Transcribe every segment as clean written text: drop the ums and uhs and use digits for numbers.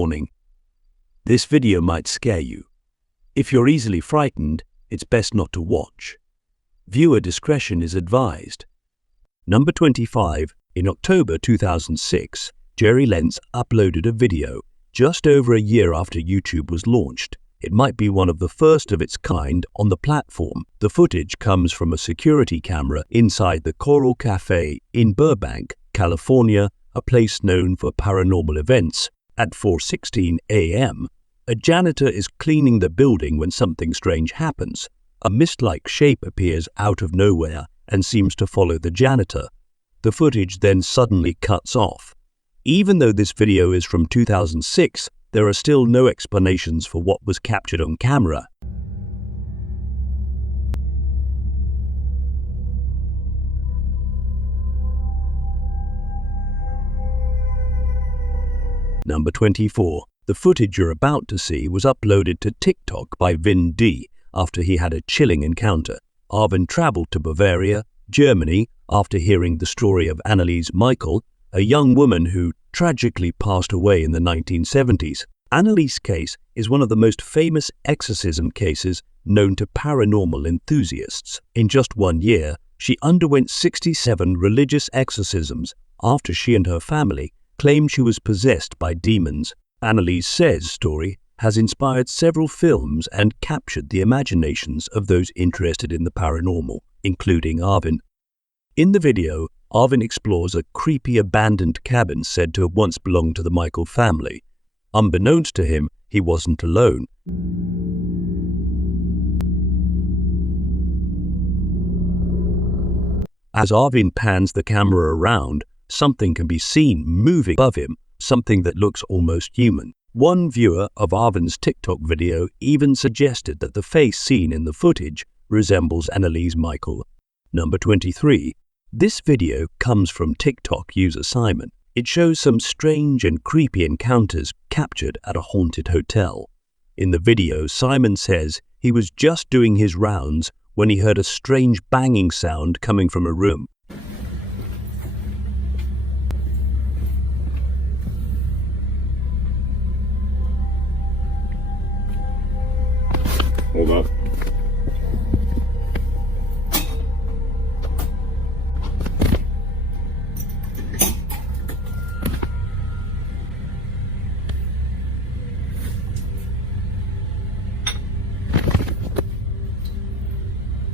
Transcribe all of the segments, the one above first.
Warning: this video might scare you. If you're easily frightened, it's best not to watch. Viewer discretion is advised. Number 25. In October 2006, Jerry Lentz uploaded a video just over a year after YouTube was launched. It might be one of the first of its kind on the platform. The footage comes from a security camera inside the Coral Cafe in Burbank, California, a place known for paranormal events. At 4:16 a.m., a janitor is cleaning the building when something strange happens. A mist-like shape appears out of nowhere and seems to follow the janitor. The footage then suddenly cuts off. Even though this video is from 2006, there are still no explanations for what was captured on camera. Number 24. The footage you're about to see was uploaded to TikTok by Vin D after he had a chilling encounter. Arvin traveled to Bavaria, Germany, after hearing the story of Analise Michael, a young woman who tragically passed away in the 1970s. Annalise's case is one of the most famous exorcism cases known to paranormal enthusiasts. In just 1 year, she underwent 67 religious exorcisms after she and her family claimed she was possessed by demons. Annalise's story has inspired several films and captured the imaginations of those interested in the paranormal, including Arvin. In the video, Arvin explores a creepy abandoned cabin said to have once belonged to the Michael family. Unbeknownst to him, he wasn't alone. As Arvin pans the camera around, something can be seen moving above him, something that looks almost human. One viewer of Arvin's TikTok video even suggested that the face seen in the footage resembles Analise Michael. Number 23. This video comes from TikTok user Simon. It shows some strange and creepy encounters captured at a haunted hotel. In the video, Simon says he was just doing his rounds when he heard a strange banging sound coming from a room. Hold up.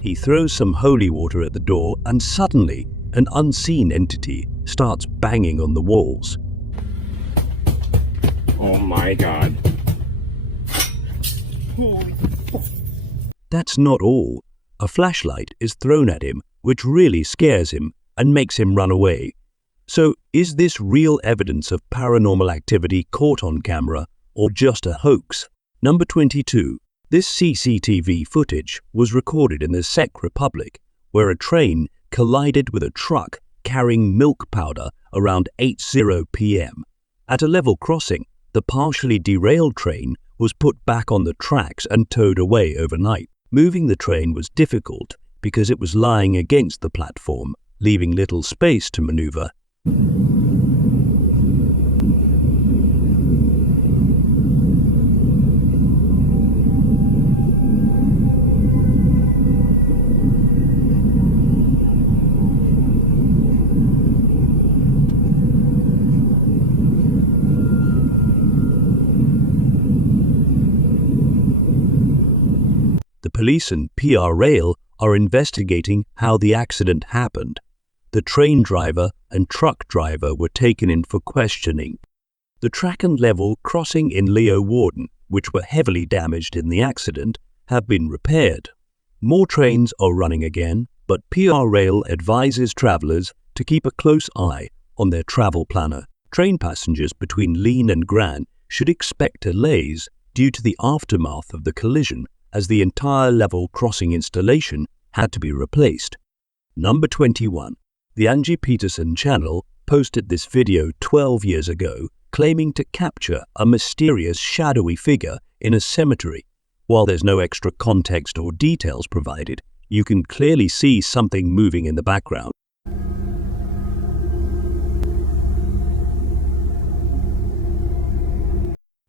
He throws some holy water at the door and suddenly an unseen entity starts banging on the walls. Oh my God. Holy fuck. That's not all. A flashlight is thrown at him, which really scares him and makes him run away. So, is this real evidence of paranormal activity caught on camera or just a hoax? Number 22. This CCTV footage was recorded in the Czech Republic, where a train collided with a truck carrying milk powder around 8:00 p.m. At a level crossing, the partially derailed train was put back on the tracks and towed away overnight. Moving the train was difficult because it was lying against the platform, leaving little space to maneuver. The police and PR Rail are investigating how the accident happened. The train driver and truck driver were taken in for questioning. The track and level crossing in Leo Warden, which were heavily damaged in the accident, have been repaired. More trains are running again, but PR Rail advises travelers to keep a close eye on their travel planner. Train passengers between Lean and Gran should expect delays due to the aftermath of the collision, as the entire level crossing installation had to be replaced. Number 21. The Angie Peterson channel posted this video 12 years ago, claiming to capture a mysterious shadowy figure in a cemetery. While there's no extra context or details provided, you can clearly see something moving in the background.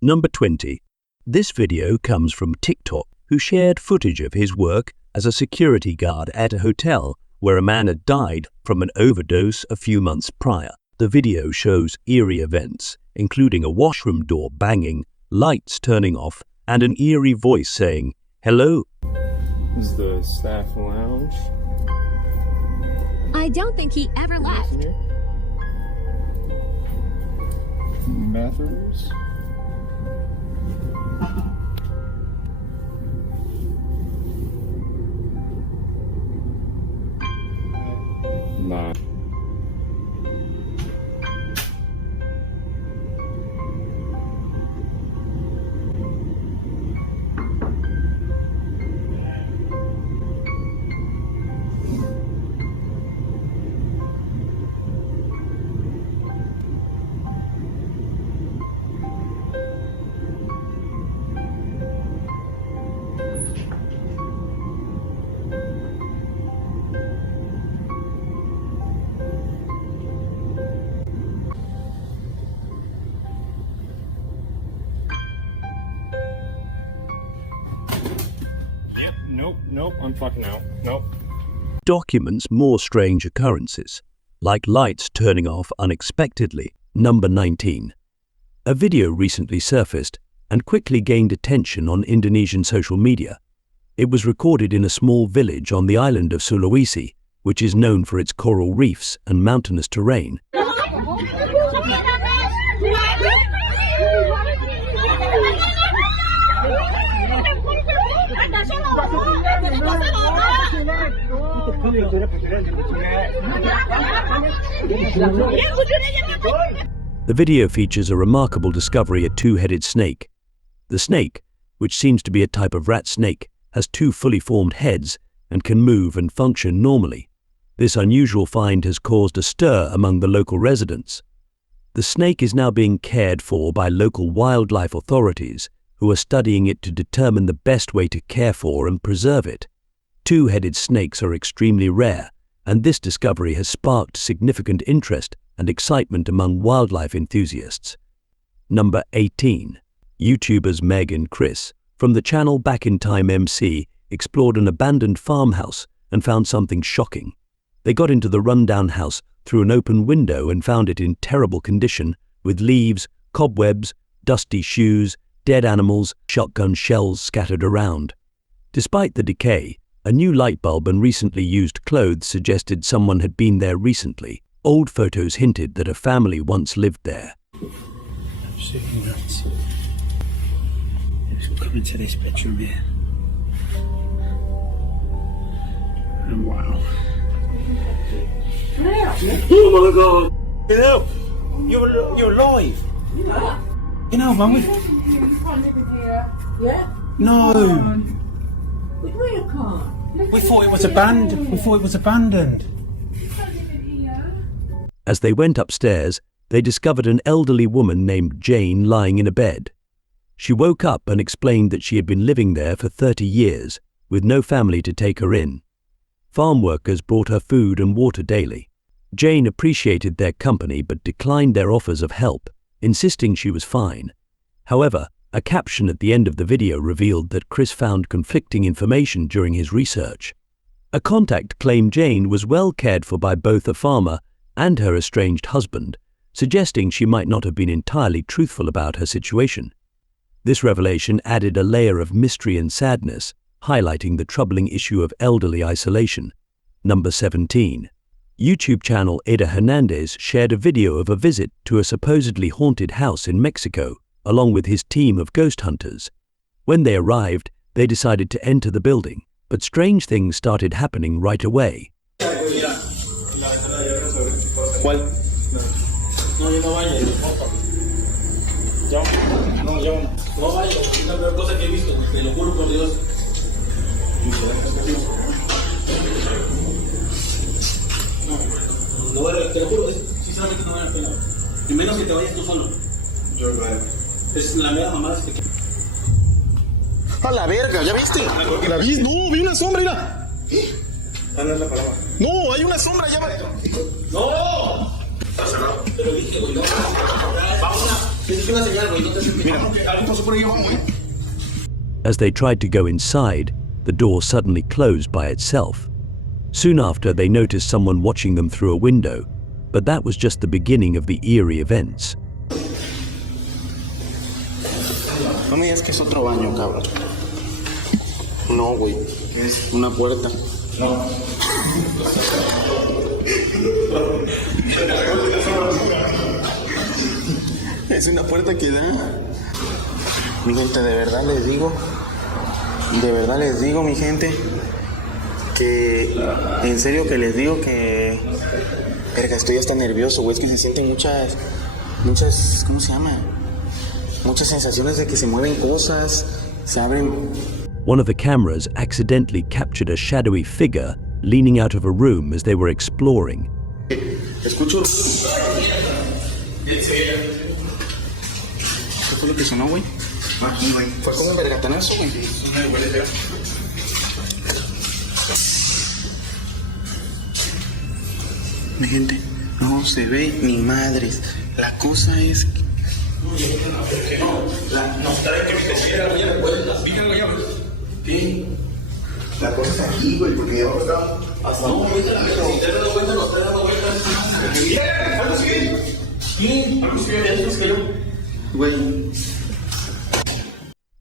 Number 20. This video comes from TikTok, who shared footage of his work as a security guard at a hotel where a man had died from an overdose a few months prior. The video shows eerie events, including a washroom door banging, lights turning off, and an eerie voice saying, "Hello." This is the staff lounge. I don't think he ever left. Bathrooms. Nah. Nope, I'm fucking out. Nope. Documents more strange occurrences, like lights turning off unexpectedly. Number 19. A video recently surfaced and quickly gained attention on Indonesian social media. It was recorded in a small village on the island of Sulawesi, which is known for its coral reefs and mountainous terrain. The video features a remarkable discovery: a two-headed snake. The snake, which seems to be a type of rat snake, has two fully formed heads and can move and function normally. This unusual find has caused a stir among the local residents. The snake is now being cared for by local wildlife authorities, who are studying it to determine the best way to care for and preserve it. Two-headed snakes are extremely rare, and this discovery has sparked significant interest and excitement among wildlife enthusiasts. Number 18. YouTubers Meg and Chris from the channel Back in Time MC explored an abandoned farmhouse and found something shocking. They got into the rundown house through an open window and found it in terrible condition, with leaves, cobwebs, dusty shoes, dead animals, shotgun shells scattered around. Despite the decay, a new light bulb and recently used clothes suggested someone had been there recently. Old photos hinted that a family once lived there. Absolutely nuts. Let's come into this bedroom here. And wow. Oh my god! Help! You're alive! You know, man, You can't live in here. Yeah? no! But you can't. We thought it was abandoned. You can't live in here. As they went upstairs, they discovered an elderly woman named Jane lying in a bed. She woke up and explained that she had been living there for 30 years, with no family to take her in. Farm workers brought her food and water daily. Jane appreciated their company but declined their offers of help, insisting she was fine. However, a caption at the end of the video revealed that Chris found conflicting information during his research. A contact claimed Jane was well cared for by both a farmer and her estranged husband, suggesting she might not have been entirely truthful about her situation. This revelation added a layer of mystery and sadness, highlighting the troubling issue of elderly isolation. Number 17. YouTube channel Ada Hernandez shared a video of a visit to a supposedly haunted house in Mexico, along with his team of ghost hunters. When they arrived, they decided to enter the building, but strange things started happening right away. ¿Cuál? No, yo no baño. No baño. Es la peor cosa que he visto, te lo juro por Dios. No, te lo juro, sinceramente no vale la pena. Y menos que te vayas tú solo. Yo lo haré. Es la mera mamada que... A la verga, ¿ya viste? ¿La viste? No, vi una sombra, mira. No es la palabra. No, hay una sombra, ya va. ¡No! Está cerrado. Te lo dije, güey. No. Vamos a... Es una señal, güey, no te acerques. Mira, algo pasó por ahí abajo, ¿eh? As they tried to go inside, the door suddenly closed by itself. Soon after, they noticed someone watching them through a window, but that was just the beginning of the eerie events. No me digas que es otro baño, cabrón. No, güey. Es una puerta. No. Es una puerta que da. Mi gente, de verdad les digo, mi gente, que en serio que les digo que, verga, estoy hasta nervioso, güey, es que se sienten muchas, ¿cómo se llama? Muchas sensaciones de que se mueven cosas, se abren. One of the cameras accidentally captured a shadowy figure leaning out of a room as they were exploring. Escucho. ¿Qué fue lo que sonó, güey? Aquí, güey. Fue como un vergatanazo, güey. Mi gente, no se ve ni madres. La cosa es que... La cosa está aquí, güey, porque ya está hasta... No, ahorita la mierda, si te has dado cuenta, nos está dando vueltas. ¡Mira! ¡Algo sigue! ¿Qué? Algo sigue, ya se cayó. Güey.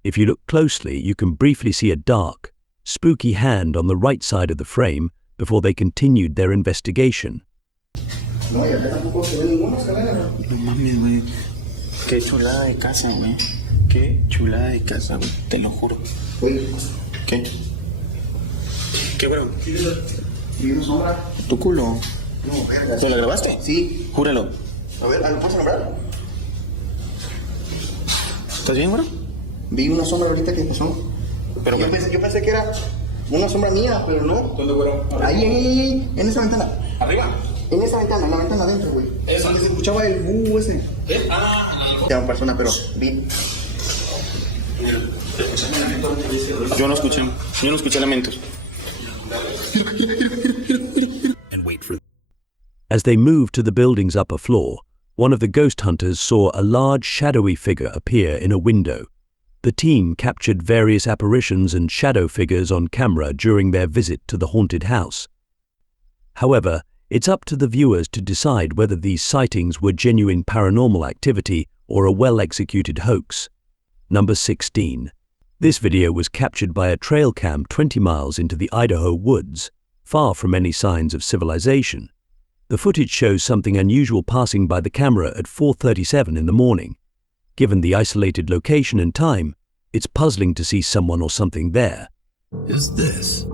If you look closely, you can briefly see a dark, spooky hand on the right side of the frame before they continued their investigation. No, y acá tampoco se ve ninguna escalera. No mames, güey. Qué chulada de casa, güey. Qué chulada de casa, güey. Te lo juro. Güey. ¿Qué? ¿Qué, bro? ¿Y una sombra? ¿Tu culo? No, verga. ¿Te la grabaste? Sí. Júralo. A ver, ¿lo puedes nombrar? ¿Estás bien, bro? Vi una sombra ahorita que pasó. Pero yo pensé que era una sombra mía, pero no. ¿Dónde, bro? Ahí, en esa ventana. ¿Arriba? En esa ventana, en la ventana adentro, güey. ¿Esa? Donde se escuchaba el ese. ¿Eh? Ah, Ya, una persona, pero vi. Yo no escuché lamentos. As they moved to the building's upper floor, one of the ghost hunters saw a large shadowy figure appear in a window. The team captured various apparitions and shadow figures on camera during their visit to the haunted house. However, it's up to the viewers to decide whether these sightings were genuine paranormal activity or a well-executed hoax. Number 16. This video was captured by a trail cam 20 miles into the Idaho Woods, far from any signs of civilization. The footage shows something unusual passing by the camera at 4:37 in the morning. Given the isolated location and time, it's puzzling to see someone or something there. Is this?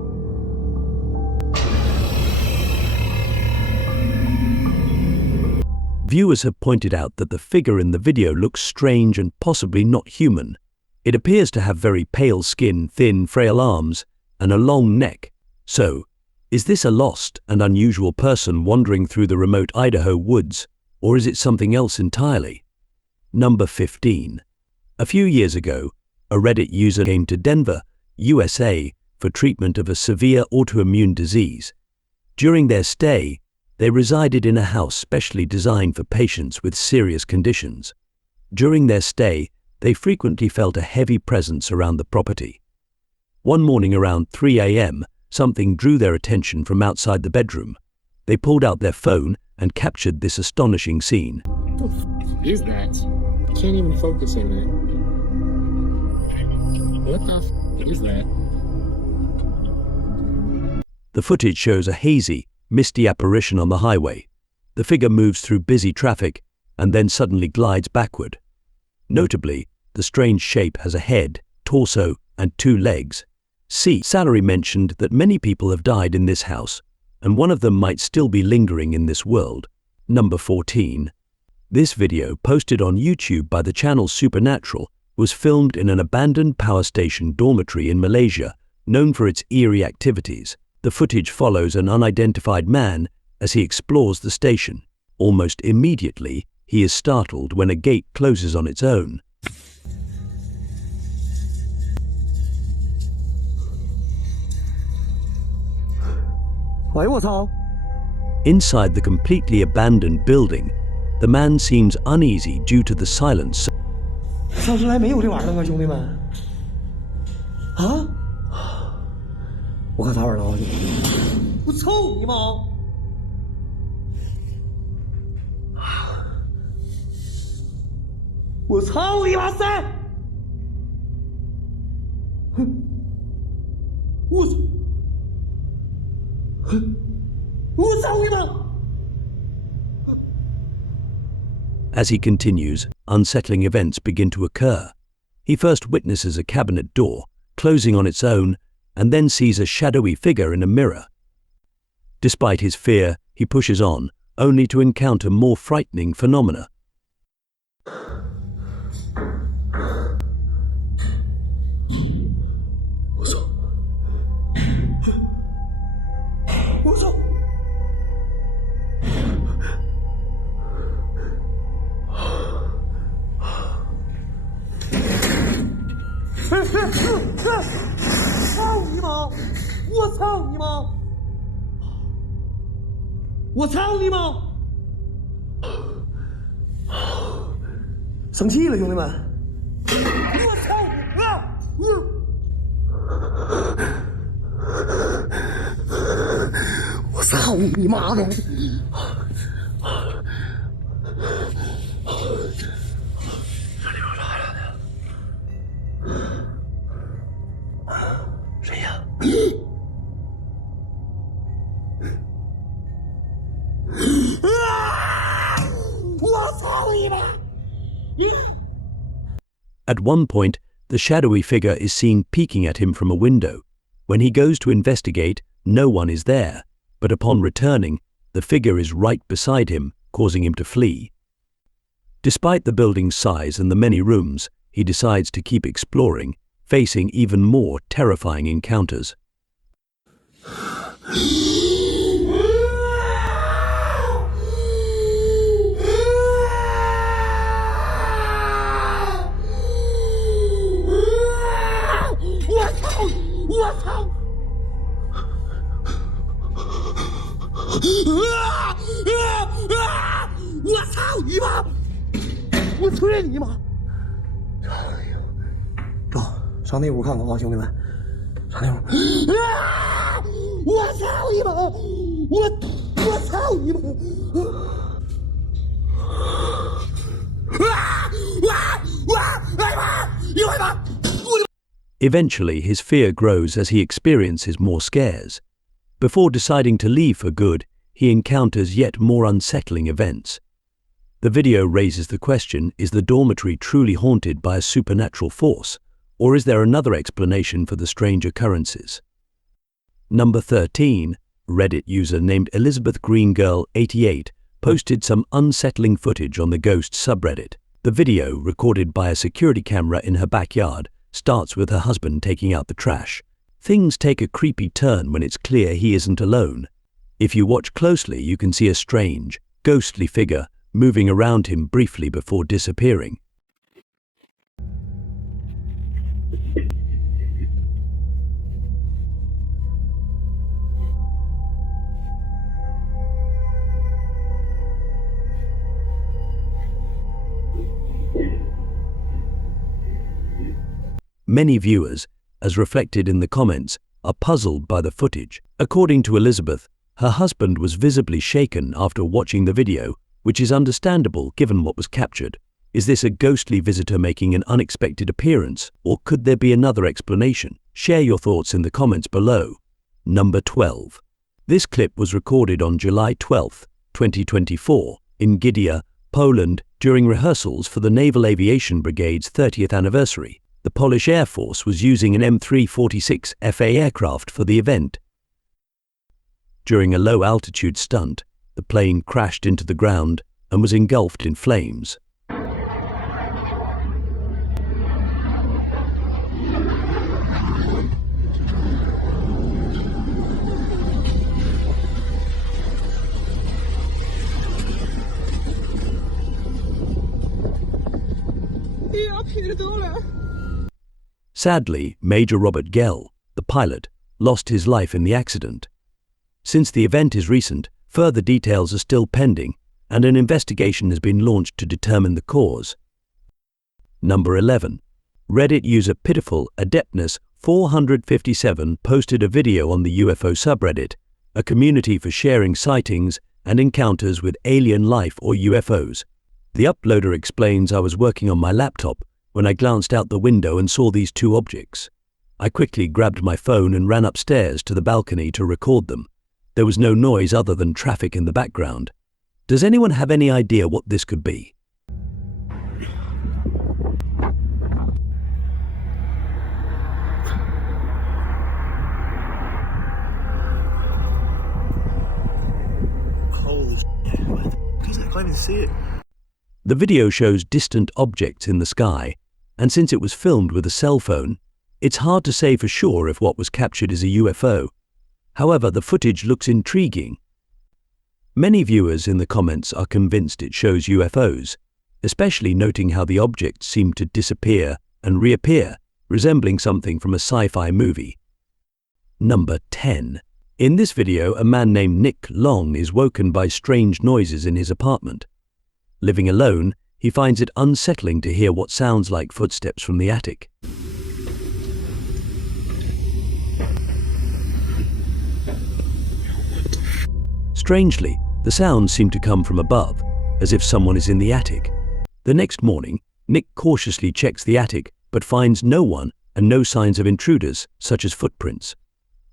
Viewers have pointed out that the figure in the video looks strange and possibly not human. It appears to have very pale skin, thin, frail arms, and a long neck. So, is this a lost and unusual person wandering through the remote Idaho woods, or is it something else entirely? Number 15. A few years ago, a Reddit user came to Denver, USA, for treatment of a severe autoimmune disease. During their stay, they resided in a house specially designed for patients with serious conditions. During their stay, they frequently felt a heavy presence around the property. One morning around 3 a.m., something drew their attention from outside the bedroom. They pulled out their phone and captured this astonishing scene. What the f is that? I can't even focus on that. What the f is that? The footage shows a hazy, misty apparition on the highway. The figure moves through busy traffic and then suddenly glides backward. Notably, the strange shape has a head, torso, and 2 legs. Salary mentioned that many people have died in this house, and one of them might still be lingering in this world. Number 14. This video, posted on YouTube by the channel Supernatural, was filmed in an abandoned power station dormitory in Malaysia, known for its eerie activities. The footage follows an unidentified man as he explores the station. Almost immediately, he is startled when a gate closes on its own. Inside the completely abandoned building, The man seems uneasy due to the silence. 上次来没有这玩意儿啊，兄弟们！啊！我可咋玩了啊，兄弟！我操你妈！我操你妈塞！我操！我操你妈！ As he continues, unsettling events begin to occur. He first witnesses a cabinet door closing on its own and then sees a shadowy figure in a mirror. Despite his fear, he pushes on, only to encounter more frightening phenomena. At one point, the shadowy figure is seen peeking at him from a window. When he goes to investigate, no one is there, but upon returning, the figure is right beside him, causing him to flee. Despite the building's size and the many rooms, he decides to keep exploring, facing even more terrifying encounters. Eventually, his fear grows as he experiences more scares. Before deciding to leave for good, he encounters yet more unsettling events. The video raises the question, is the dormitory truly haunted by a supernatural force, or is there another explanation for the strange occurrences? Number 13, Reddit user named Elizabeth Green Girl 88 posted some unsettling footage on the ghost subreddit. The video, recorded by a security camera in her backyard, starts with her husband taking out the trash. Things take a creepy turn when it's clear he isn't alone. If you watch closely, you can see a strange, ghostly figure moving around him briefly before disappearing. Many viewers, as reflected in the comments, are puzzled by the footage. According to Elizabeth, her husband was visibly shaken after watching the video, which is understandable given what was captured. Is this a ghostly visitor making an unexpected appearance, or could there be another explanation? Share your thoughts in the comments below. Number 12. This clip was recorded on July 12, 2024, in Gdynia, Poland, during rehearsals for the Naval Aviation Brigade's 30th anniversary. The Polish Air Force was using an M346 FA aircraft for the event. During a low-altitude stunt, the plane crashed into the ground and was engulfed in flames. Sadly, Major Robert Gell, the pilot, lost his life in the accident. Since the event is recent, further details are still pending, and an investigation has been launched to determine the cause. Number 11. Reddit user Pitiful Adeptness 457 posted a video on the UFO subreddit, a community for sharing sightings and encounters with alien life or UFOs. The uploader explains, "I was working on my laptop when I glanced out the window and saw these two objects. I quickly grabbed my phone and ran upstairs to the balcony to record them. There was no noise other than traffic in the background. Does anyone have any idea what this could be?" Holy shit, what the f*** is that? I can't even see it. The video shows distant objects in the sky, and since it was filmed with a cell phone, it's hard to say for sure if what was captured is a UFO. However, the footage looks intriguing. Many viewers in the comments are convinced it shows UFOs, especially noting how the objects seem to disappear and reappear, resembling something from a sci-fi movie. Number 10. In this video, a man named Nick Long is woken by strange noises in his apartment. Living alone, he finds it unsettling to hear what sounds like footsteps from the attic. Strangely, the sounds seem to come from above, as if someone is in the attic. The next morning, Nick cautiously checks the attic, but finds no one and no signs of intruders, such as footprints.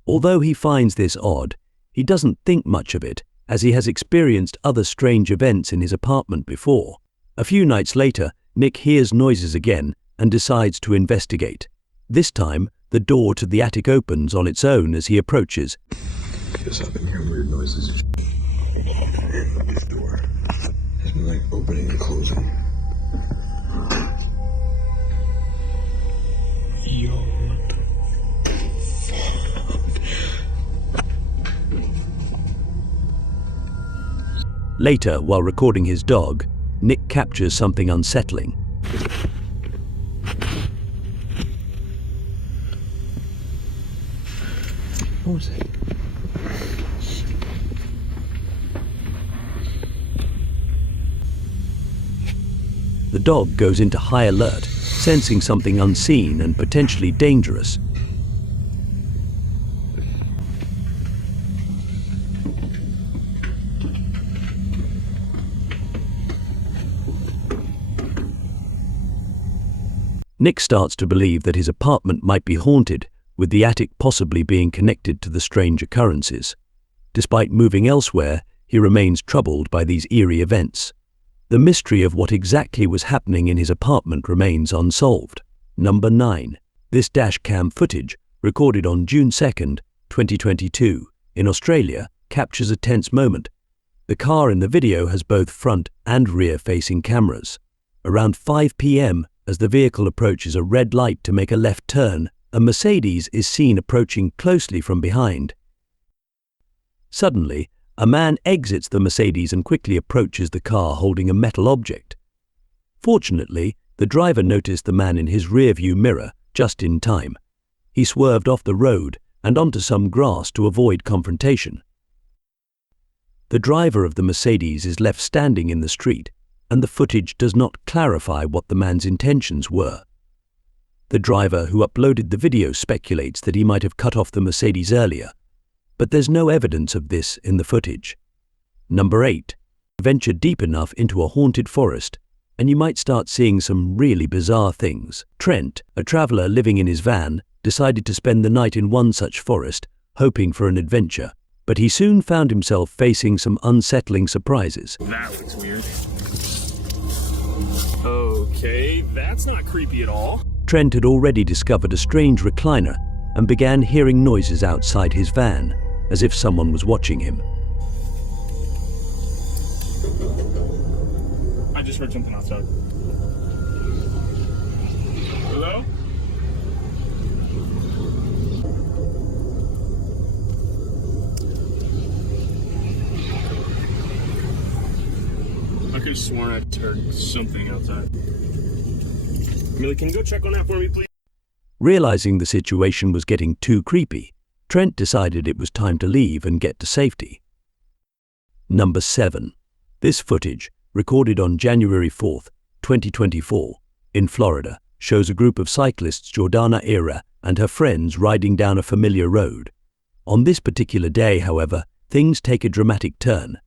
Although he finds this odd, he doesn't think much of it, as he has experienced other strange events in his apartment before. A few nights later, Nick hears noises again and decides to investigate. This time, the door to the attic opens on its own as he approaches. Yes, I've been hearing weird noises and this door has been like opening and closing. Yo, what the fuck? Later, while recording his dog, Nick captures something unsettling. What was it? The dog goes into high alert, sensing something unseen and potentially dangerous. Nick starts to believe that his apartment might be haunted, with the attic possibly being connected to the strange occurrences. Despite moving elsewhere, he remains troubled by these eerie events. The mystery of what exactly was happening in his apartment remains unsolved. Number 9. This dashcam footage, recorded on June 2nd, 2022, in Australia, captures a tense moment. The car in the video has both front and rear-facing cameras. Around 5 p.m., as the vehicle approaches a red light to make a left turn, a Mercedes is seen approaching closely from behind. Suddenly, a man exits the Mercedes and quickly approaches the car holding a metal object. Fortunately, the driver noticed the man in his rearview mirror just in time. He swerved off the road and onto some grass to avoid confrontation. The driver of the Mercedes is left standing in the street, and the footage does not clarify what the man's intentions were. The driver who uploaded the video speculates that he might have cut off the Mercedes earlier, but there's no evidence of this in the footage. Number 8. Venture deep enough into a haunted forest, and you might start seeing some really bizarre things. Trent, a traveler living in his van, decided to spend the night in one such forest, hoping for an adventure, but he soon found himself facing some unsettling surprises. That looks weird. Okay, that's not creepy at all. Trent had already discovered a strange recliner and began hearing noises outside his van, as if someone was watching him. I just heard something outside. Hello? I could have sworn I heard something outside. Millie, can you go check on that for me, please? Realizing the situation was getting too creepy, Trent decided it was time to leave and get to safety. Number 7. This footage, recorded on January 4th, 2024, in Florida, shows a group of cyclists Jordana Era and her friends riding down a familiar road. On this particular day, however, things take a dramatic turn.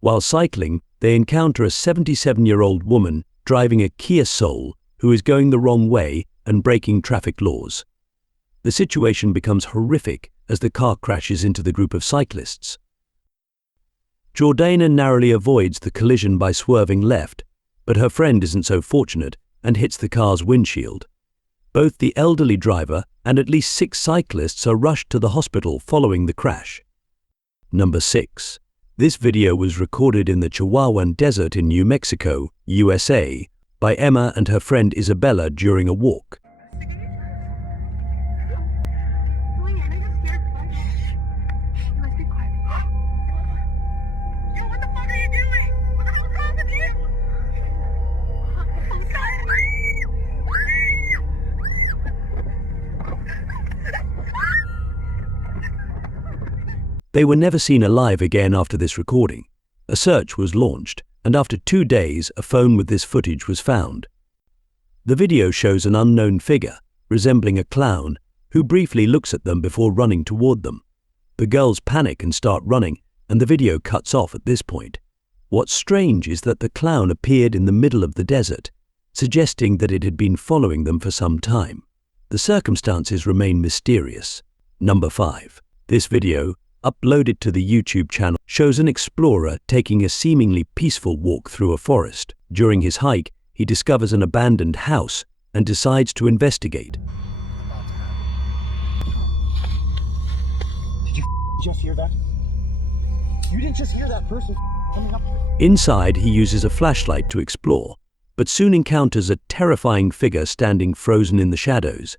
While cycling, they encounter a 77-year-old woman driving a Kia Soul who is going the wrong way and breaking traffic laws. The situation becomes horrific as the car crashes into the group of cyclists. Jordana narrowly avoids the collision by swerving left, but her friend isn't so fortunate and hits the car's windshield. Both the elderly driver and at least 6 cyclists are rushed to the hospital following the crash. Number 6. This video was recorded in the Chihuahuan Desert in New Mexico, USA, by Emma and her friend Isabella during a walk. They were never seen alive again after this recording. A search was launched, and after 2 days, a phone with this footage was found. The video shows an unknown figure, resembling a clown, who briefly looks at them before running toward them. The girls panic and start running, and the video cuts off at this point. What's strange is that the clown appeared in the middle of the desert, suggesting that it had been following them for some time. The circumstances remain mysterious. Number 5. This video, uploaded to the YouTube channel, shows an explorer taking a seemingly peaceful walk through a forest. During his hike, he discovers an abandoned house and decides to investigate. Did you just hear that? You didn't just hear that person coming up. Inside, he uses a flashlight to explore, but soon encounters a terrifying figure standing frozen in the shadows.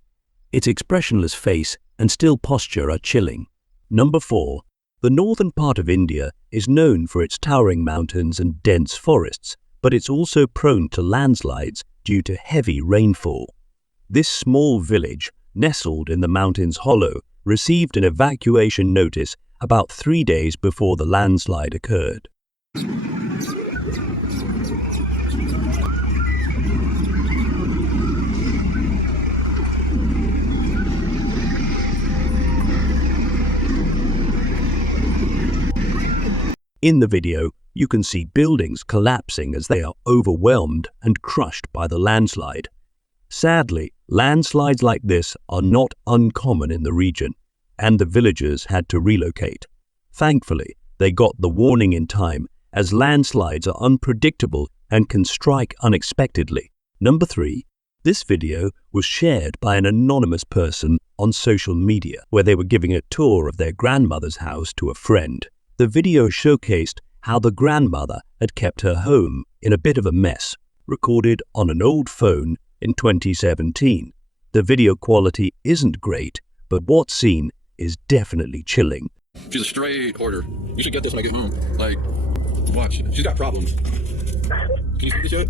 Its expressionless face and still posture are chilling. Number 4. The northern part of India is known for its towering mountains and dense forests, but it's also prone to landslides due to heavy rainfall. This small village, nestled in the mountain's hollow, received an evacuation notice about 3 days before the landslide occurred. In the video, you can see buildings collapsing as they are overwhelmed and crushed by the landslide. Sadly, landslides like this are not uncommon in the region, and the villagers had to relocate. Thankfully, they got the warning in time, as landslides are unpredictable and can strike unexpectedly. Number 3. This video was shared by an anonymous person on social media, where they were giving a tour of their grandmother's house to a friend. The video showcased how the grandmother had kept her home in a bit of a mess, recorded on an old phone in 2017. The video quality isn't great, but what's seen is definitely chilling. She's a straight order. You should get this when I get home. Like, watch. She's got problems. Can you see this yet?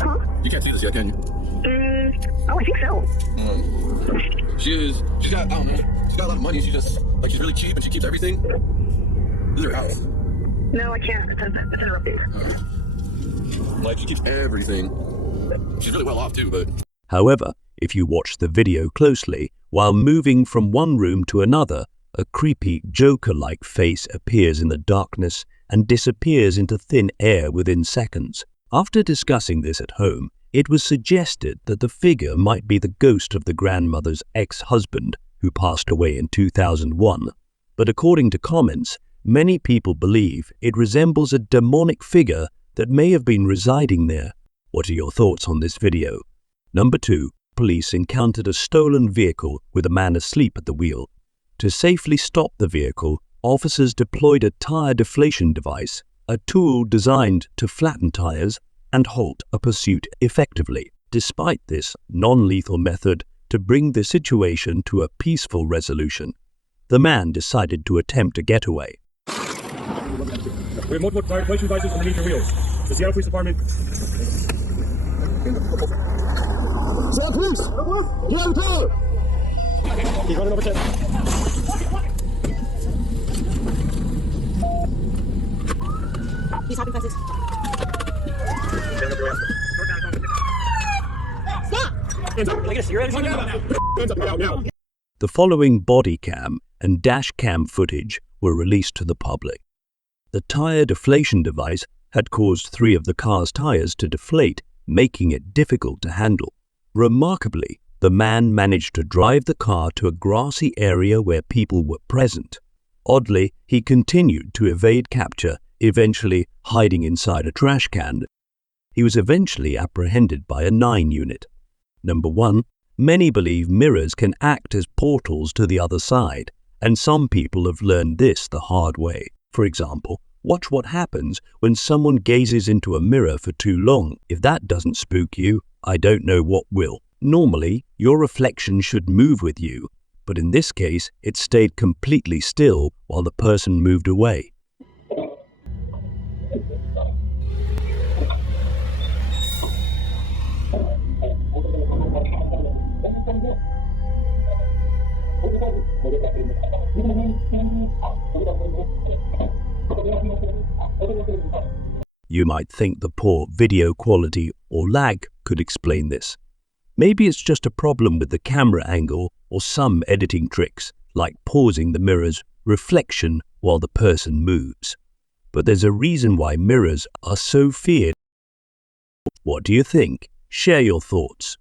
Huh? You can't see this yet, can you? Oh, I think so. She's got, I don't know, she's got a lot of money. She's really cheap and she keeps everything. This is her house. No, I can't. It's interrupting. Like, she keeps everything. She's really well off too, but... However, if you watch the video closely, while moving from one room to another, a creepy Joker-like face appears in the darkness and disappears into thin air within seconds. After discussing this at home, it was suggested that the figure might be the ghost of the grandmother's ex-husband, who passed away in 2001. But according to comments, many people believe it resembles a demonic figure that may have been residing there. What are your thoughts on this video? Number 2. Police encountered a stolen vehicle with a man asleep at the wheel. To safely stop the vehicle, officers deployed a tire deflation device, a tool designed to flatten tires and halt a pursuit effectively. Despite this non-lethal method to bring the situation to a peaceful resolution, the man decided to attempt a getaway. We have multiple tire deflation devices underneath your wheels. The Seattle Police Department. Seattle Police! Get out of the car! He's running over 10. He's hopping fences. The following body cam and dash cam footage were released to the public. The tire deflation device had caused 3 of the car's tires to deflate, making it difficult to handle. Remarkably, the man managed to drive the car to a grassy area where people were present. Oddly, he continued to evade capture, eventually hiding inside a trash can. He was eventually apprehended by a 9 unit. Number 1. Many believe mirrors can act as portals to the other side, and some people have learned this the hard way. For example, watch what happens when someone gazes into a mirror for too long. If that doesn't spook you, I don't know what will. Normally, your reflection should move with you, but in this case, it stayed completely still while the person moved away. You might think the poor video quality or lag could explain this. Maybe it's just a problem with the camera angle or some editing tricks, like pausing the mirror's reflection while the person moves. But there's a reason why mirrors are so feared. What do you think? Share your thoughts.